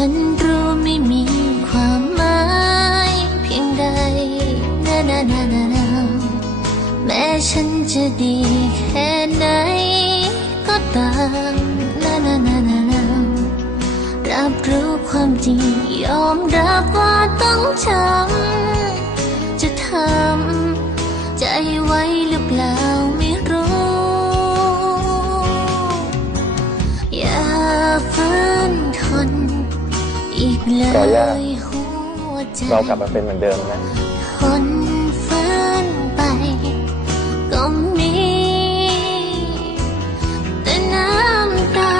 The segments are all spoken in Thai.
ฉันรู้ไม่มีความหมายเพียงใดนานานานานาแม้ฉันจะดีแค่ไหน ก็ตามนานานานานารับรู้ความจริงยอมรับว่าต้องช้ำจะทำใจไว้หรือเปล่า ก่อย่ายหัวใจเรากลับมาเป็นเหมือนเดิมนะทนฝืนไปก็มีแต่น้ำตา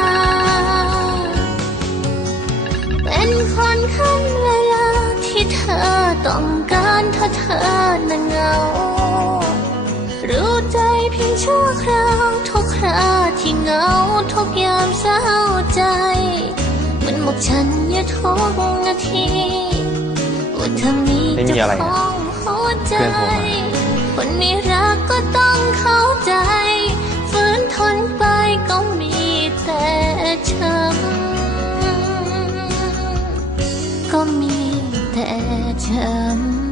เป็นคนขั้นเวลาที่เธอต้องการถ้าเธอนั้นเหงา รู้ใจเพียงชั่วคราวทุกคราที่เหงาทุกยามเศร้าใจ บอกฉันอย่าทุกนาทีว่าเธอมีเจ้าของหัวใจคนมีรักก็ต้องเข้าใจฝืนทนไปก็มีแต่ช้ำก็มีแต่ช้ำ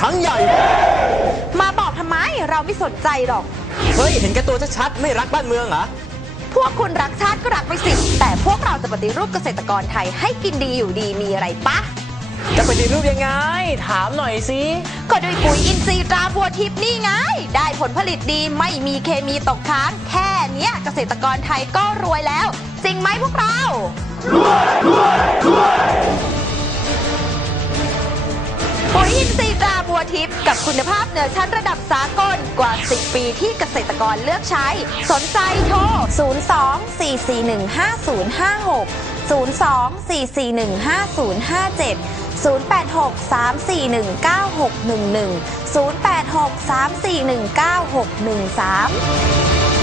ครั้งใหญ่ มาบอกทำไมเราไม่สนใจหรอก เฮ้ย เห็นแก่ตัวชัดๆไม่รักบ้านเมืองเหรอ พวกคุณรักชาติก็รักไปสิ แต่พวกเราจะปฏิรูปเกษตรกรไทยให้กินดีอยู่ดีมีอะไรปะ จะปฏิรูปยังไง ถามหน่อยสิก็ด้วยปุ๋ยอินทรีย์ตราบัวทิพย์นี่ไง ได้ผลผลิตดีไม่มีเคมีตกค้าง แค่เนี้ยเกษตรกรไทยก็รวยแล้ว จริงไหมพวกเรา ปุ๋ยอินทรีย์ตราบัวทิพย์กับคุณภาพเหนือชั้นระดับสากลกว่า 10 ปีที่เกษตรกรเลือกใช้ สนใจโทร 024415056 024415057 0863419611 0863419613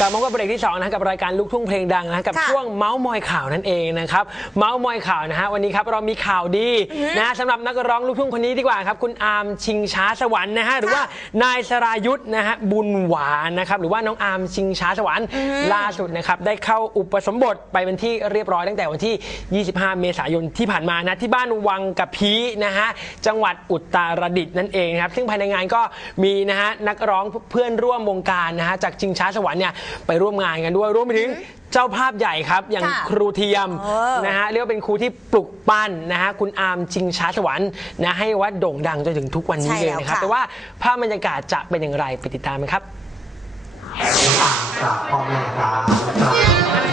กลับมาว่าเบรกที่2นะกับรายการลูกทุ่งเพลงดังนะกับค่ะช่วงเมาส์มอยข่าวนั่นเองนะครับเมาส์มอยข่าวนะฮะวันนี้ครับเรามีข่าวดีนะฮะสำหรับนักร้องลูกทุ่งคนนี้ดีกว่าครับคุณอาร์มชิงช้าสวรรค์นะฮะหรือว่านายสรายุทธนะฮะบุญหวานนะครับหรือว่าน้องอาร์มชิงช้าสวรรค์ล่าสุดนะครับได้เข้าอุปสมบทไปเป็นที่เรียบร้อยตั้งแต่วันที่ 25 เมษายนที่ผ่านมานะที่บ้านวังกะพีนะฮะจังหวัดอุตรดิตถ์นั่นเองนะครับซึ่งภายในงานก็มีนะฮะนักร้องเพื่อนร่วมวงการนะฮะจากชิงช้าสวรรค์เนี่ยไปร่วมงานกันด้วยรวมไปถึงเจ้าภาพใหญ่ครับอย่างค่ะครูเทียมเออ นะฮะเรียกว่าเป็นครูที่ปลุกปั้นนะฮะคุณอาร์มชิงช้าสวรรค์นะให้วัดโด่งดังจนถึงทุกวันนี้ใช่เลยแล้วนะครับค่ะแต่ว่าภาพบรรยากาศจะเป็นอย่างไรไปติดตามกันครับจากพ่อแม่ครับพ่อ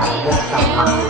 打个电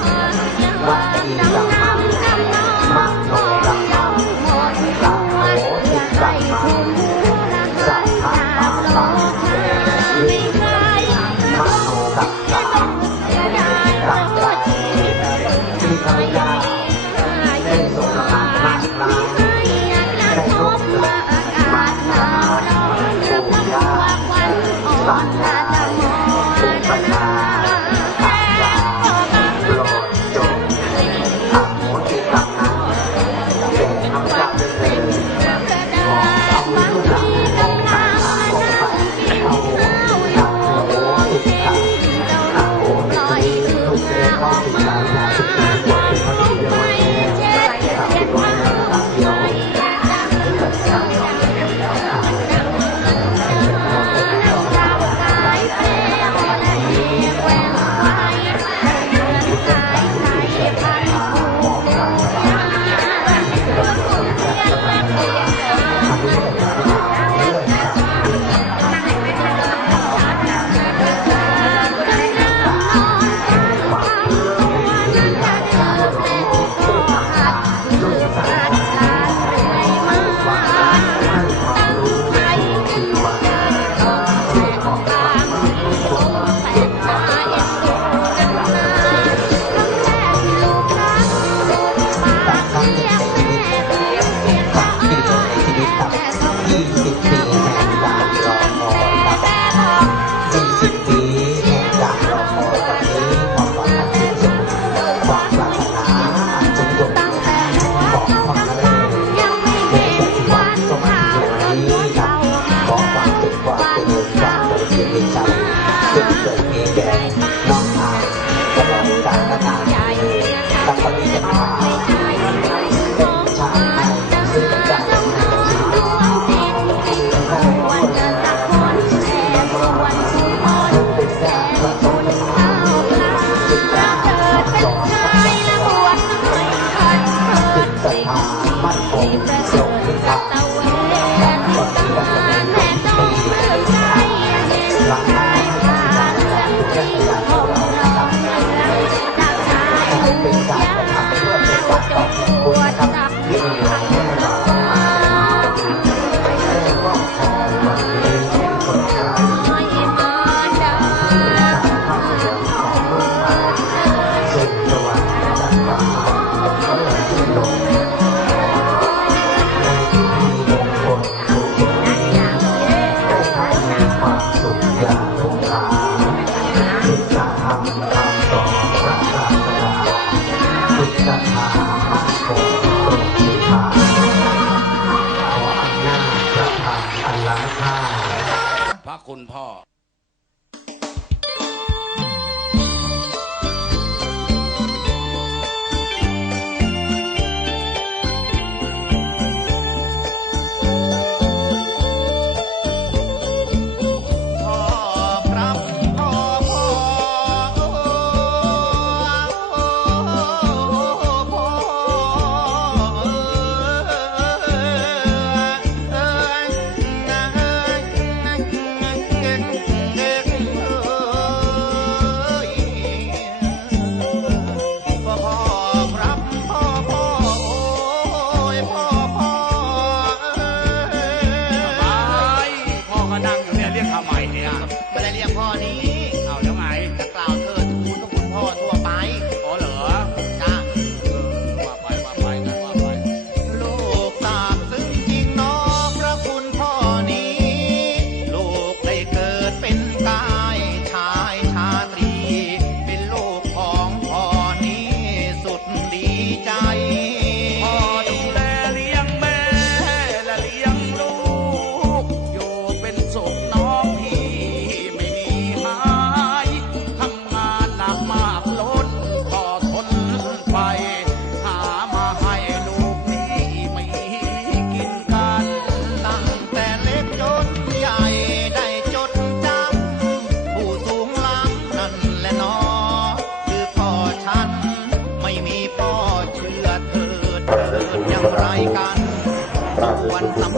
คุณพ่อ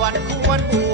วชควรบ